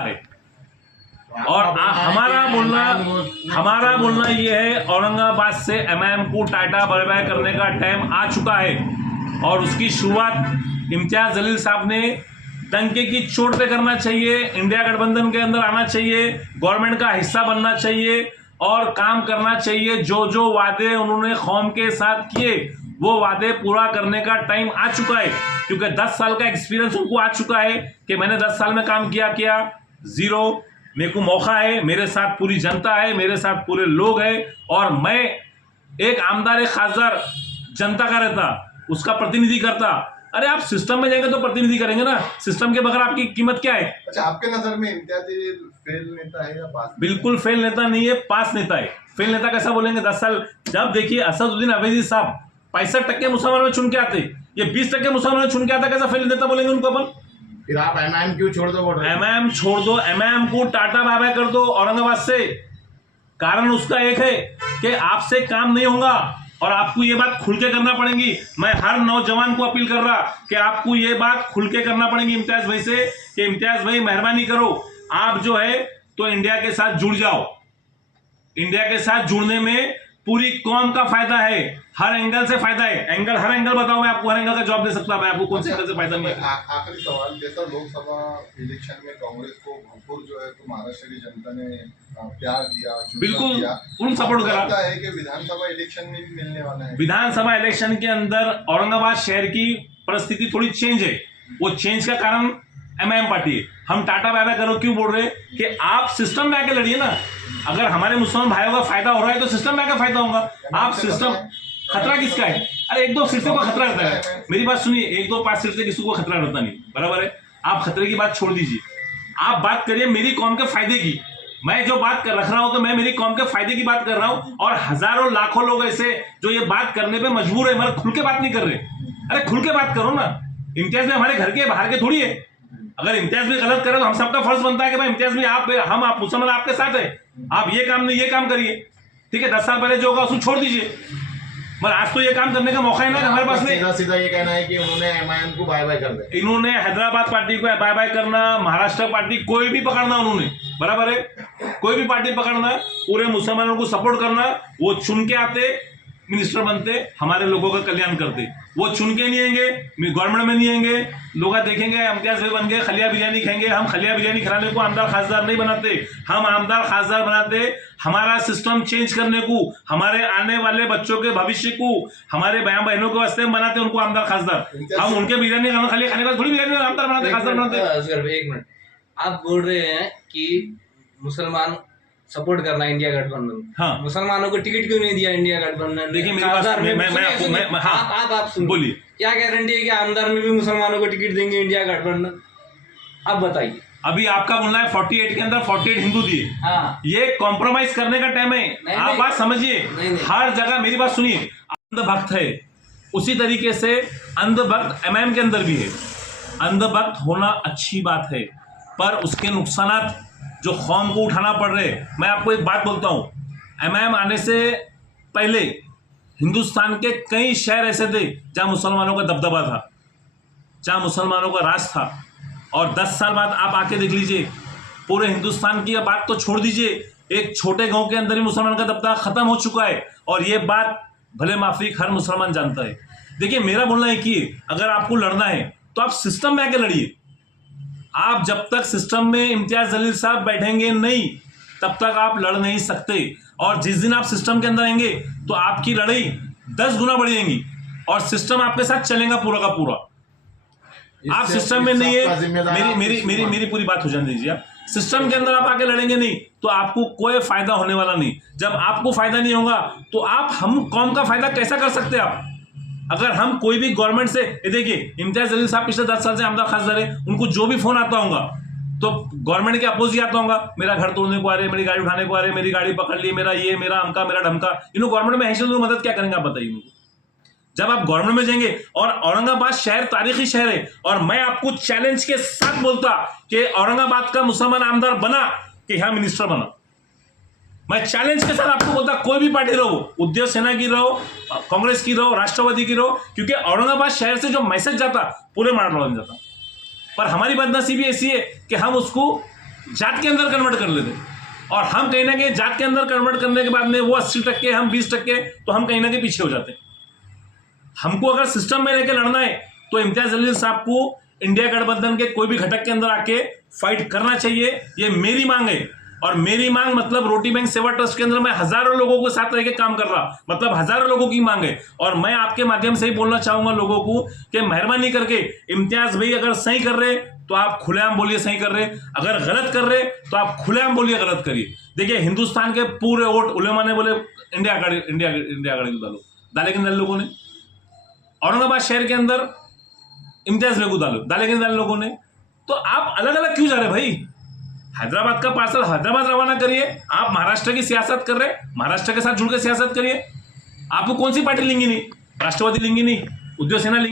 है। और हमारा बोलना ये है, औरंगाबाद से एमआईएम को टाटा बाय बाय करने का टाइम आ चुका है और उसकी शुरुआत इम्तियाज जलील साहब ने डंके की चोट पे करना चाहिए। इंडिया गठबंधन के अंदर आना चाहिए, गवर्नमेंट का हिस्सा बनना चाहिए और काम करना चाहिए। जो जो वादे उन्होंने कौम के साथ किए वो वादे पूरा करने का टाइम आ चुका है, क्योंकि 10 साल का एक्सपीरियंस उनको आ चुका है कि मैंने 10 साल में काम किया जीरो। मेरे को मौका है, मेरे साथ पूरी जनता है, मेरे साथ पूरे लोग हैं और मैं एक आमदार, एक खासदार जनता का रहता, उसका प्रतिनिधि करता। अरे आप सिस्टम में जाएंगे तो प्रतिनिधि करेंगे ना, सिस्टम के बगैर आपकी कीमत क्या है? अच्छा, आपके नजर में इम्तियाजी फेल नेता है या पास? बिल्कुल फेल नेता नहीं है, पास नेता है। फेल नेता कैसा बोलेंगे? 10 साल जब देखिए असदुद्दीन अवैधी साहब 65% मुसलमानों में चुन के आते, ये 20% मुसलमानों में चुन के आता, कैसा फेल नेता बोलेंगे उनको अपन? फिर आप एमआईएम क्यों छोड़ दो? एमआईएम छोड़ दो, एमआईएम को टाटा बाय बाय कर दो औरंगाबाद से। कारण उसका एक है कि आपसे काम नहीं होगा और आपको ये बात खुल के करना पड़ेगी। मैं हर नौजवान को अपील कर रहा कि आपको ये बात खुल के करना पड़ेगी इम्तियाज भाई से कि इम्तियाज भाई मेहरबानी करो, आप जो है तो इंडिया के साथ जुड़ जाओ। इंडिया के साथ जुड़ने में पूरी कौम का फायदा है, हर एंगल से फायदा है। हर एंगल बताओ, मैं आपको हर एंगल का जवाब दे सकता हूं, मैं आपको कौन से एंगल से फायदा नहीं है। आखिरी सवाल, जैसा लोकसभा इलेक्शन में कांग्रेस को भरपूर जो है तो महाराष्ट्र की जनता ने प्यार दिया, बिल्कुल उन सपोर्ट करा है कि विधानसभा इलेक्शन में भी मिलने वाला है। विधानसभा इलेक्शन के अंदर औरंगाबाद शहर की परिस्थिति थोड़ी चेंज है। वो चेंज का कारण एमआईएम पार्टी है। हम टाटा बाय बाय करो क्यों बोल रहे हैं कि आप सिस्टम में आके लड़िए ना। अगर हमारे मुसलमान भाइयों का फायदा हो रहा है तो सिस्टम में आकर फायदा होगा। आप सिस्टम, खतरा किसका है? अरे 1-2 सीट से को खतरा रहता है, मेरी बात सुनिए, 1-2-5 सीट से किसी को खतरा रहता नहीं, बराबर है। आप खतरे की बात छोड़ दीजिए, आप बात करिए मेरी कौम के फायदे की। मैं जो बात कर रख रहा हूं तो मैं मेरी कौम के फायदे की बात कर रहा हूं और हजारों लाखों लोग ऐसे जो ये बात करने पे मजबूर है, मगर खुल के बात नहीं कर रहे। अरे खुल के बात करो ना। इम्तियाज में हमारे घर के बाहर के थोड़ी है। अगर इम्तियाज भी गलत करे तो हम सबका फर्ज बनता है कि भाई इम्तियाज भी आप मुसलमान आपके साथ है, आप ये काम नहीं ये काम करिए, ठीक है। 10 साल पहले जो होगा उसको छोड़ दीजिए, मगर आज तो ये काम करने का मौका ही ना हमारे पास नहीं। सीधा ये कहना है कि उन्होंने एमआईएम को बाय बाय कर दिया। इन्होंने हैदराबाद पार्टी को बाय बाय करना, महाराष्ट्र पार्टी कोई भी पकड़ना उन्होंने, बराबर है, कोई भी पार्टी पकड़ना, पूरे मुसलमानों को सपोर्ट करना। वो चुन के आते, मिनिस्टर बनते, हमारे लोगों का कल्याण करते। वो चुन के नहीं आएंगे, गवर्नमेंट में नहीं आएंगे, लोग देखेंगे इम्तियाज भाई बन गए, खलिया बिरयानी खाएंगे। हम खलिया बिरयानी खिलाने को आमदार खासदार नहीं बनाते, हम आमदार खासदार बनाते हमारा सिस्टम चेंज करने को, हमारे आने वाले बच्चों के भविष्य को, हमारे बहनों के वास्ते बनाते उनको आमदार खासदार। हम उनके बिरयानी खाने का थोड़ी बिरयानी आमदार बनाते, खासदार बनाते। 1 मिनट, आप बोल रहे हैं कि मुसलमान सपोर्ट करना इंडिया गठबंधन, हाँ, मुसलमानों को टिकट क्यों नहीं दिया इंडिया गठबंधन? देखिए मेरी बात, आप सुन, बोलिए, क्या गारंटी है कि आमदार में भी मुसलमानों को टिकट देंगे इंडिया गठबंधन? आप बताइए। अभी आपका बोलना है 48 के अंदर 48 हिंदू दिए, हाँ, ये कॉम्प्रोमाइज करने का टाइम है। आप बात समझिए, हर जगह मेरी बात सुनिए, अंधभक्त है, उसी तरीके से अंधभक्त एमआईएम के अंदर भी है। अंधभक्त होना अच्छी बात है, पर उसके नुकसानात जो कौम को उठाना पड़ रहे। मैं आपको एक बात बोलता हूँ, एमआईएम आने से पहले हिंदुस्तान के कई शहर ऐसे थे जहाँ मुसलमानों का दबदबा था, जहाँ मुसलमानों का राज था, और 10 साल बाद आप आके देख लीजिए, पूरे हिंदुस्तान की बात तो छोड़ दीजिए, एक छोटे गांव के अंदर ही मुसलमान का दबदबा खत्म हो चुका है। और ये बात भले माफिक हर मुसलमान जानता है। देखिए मेरा बोलना है कि अगर आपको लड़ना है तो आप सिस्टम में आके लड़िए। आप जब तक सिस्टम में इम्तियाज जलील साहब बैठेंगे नहीं, तब तक आप लड़ नहीं सकते। और जिस दिन आप सिस्टम के अंदर आएंगे तो आपकी लड़ाई 10 गुना बढ़ जाएंगी और सिस्टम आपके साथ चलेगा पूरा का पूरा। आप सिस्टम में नहीं है, मेरी पूरी बात हो जाने दीजिए। आप सिस्टम के अंदर आप आके लड़ेंगे नहीं तो आपको कोई फायदा होने वाला नहीं। जब आपको फायदा नहीं होगा तो आप हम कौम का फायदा कैसा कर सकते हैं आप? अगर हम कोई भी गवर्नमेंट से, देखिए इम्तियाज जलील साहब पिछले 10 साल से आमदार खासदार है, उनको जो भी फोन आता होगा तो गवर्नमेंट के अपोज ही आता होगा, मेरा घर तोड़ने को आ रहे, मेरी गाड़ी उठाने को आ रहे, मेरी गाड़ी पकड़ ली, मेरा ये, मेरा अमका, मेरा ढमका। गवर्नमेंट में है तो मदद क्या करेंगे आप बताइए मुझे? जब आप गवर्नमेंट में जाएंगे, और औरंगाबाद शहर तारीखी शहर है, और मैं आपको चैलेंज के साथ बोलता कि औरंगाबाद का मुसलमान आमदार बना कि यहाँ मिनिस्टर बना। मैं चैलेंज के साथ आपको बोलता, कोई भी पार्टी रहो, उद्योग सेना की रहो, कांग्रेस की रहो, राष्ट्रवादी की रहो, क्योंकि औरंगाबाद शहर से जो मैसेज जाता पूरे मराठवाड़ा में जाता। पर हमारी बदनसीबी ऐसी है कि हम उसको जात के अंदर कन्वर्ट कर लेते, और हम कहीं ना कहीं जात के अंदर कन्वर्ट करने के बाद में वो 80%, हम 20%, तो हम कहीं ना कहीं पीछे हो जाते हैं। हमको अगर सिस्टम में लेकर लड़ना है तो इम्तियाज जलील साहब को इंडिया गठबंधन के कोई भी घटक के अंदर आके फाइट करना चाहिए, ये मेरी मांग है। और मेरी मांग मतलब रोटी बैंक सेवा ट्रस्ट के अंदर मैं हजारों लोगों के साथ रह के काम कर रहा, मतलब हजारों लोगों की मांग है। और मैं आपके माध्यम से ही बोलना चाहूंगा लोगों को कि मेहरबानी करके इम्तियाज भाई अगर सही कर रहे तो आप खुलेआम बोलिए सही कर रहे, अगर गलत कर रहे तो आप खुलेआम बोलिए गलत करिए। देखिए हिंदुस्तान के पूरे वोट उलेमा ने बोले इंडिया आघाड़ी को डालो, डाले कि नहीं लोगों ने। औरंगाबाद शहर के अंदर इम्तियाज भाई को डालो, डाले कि नहीं लोगों ने। तो आप अलग अलग क्यों जा रहे भाई? हैदराबाद का पार्सल हैदराबाद रवाना करिए। आप महाराष्ट्र की सियासत कर रहे, महाराष्ट्र के साथ जुड़ के सियासत करिए। आपको कौन सी पार्टी लेंगी नहीं? राष्ट्रवादी लेंगी नहीं, उद्योग सेना लेंगी।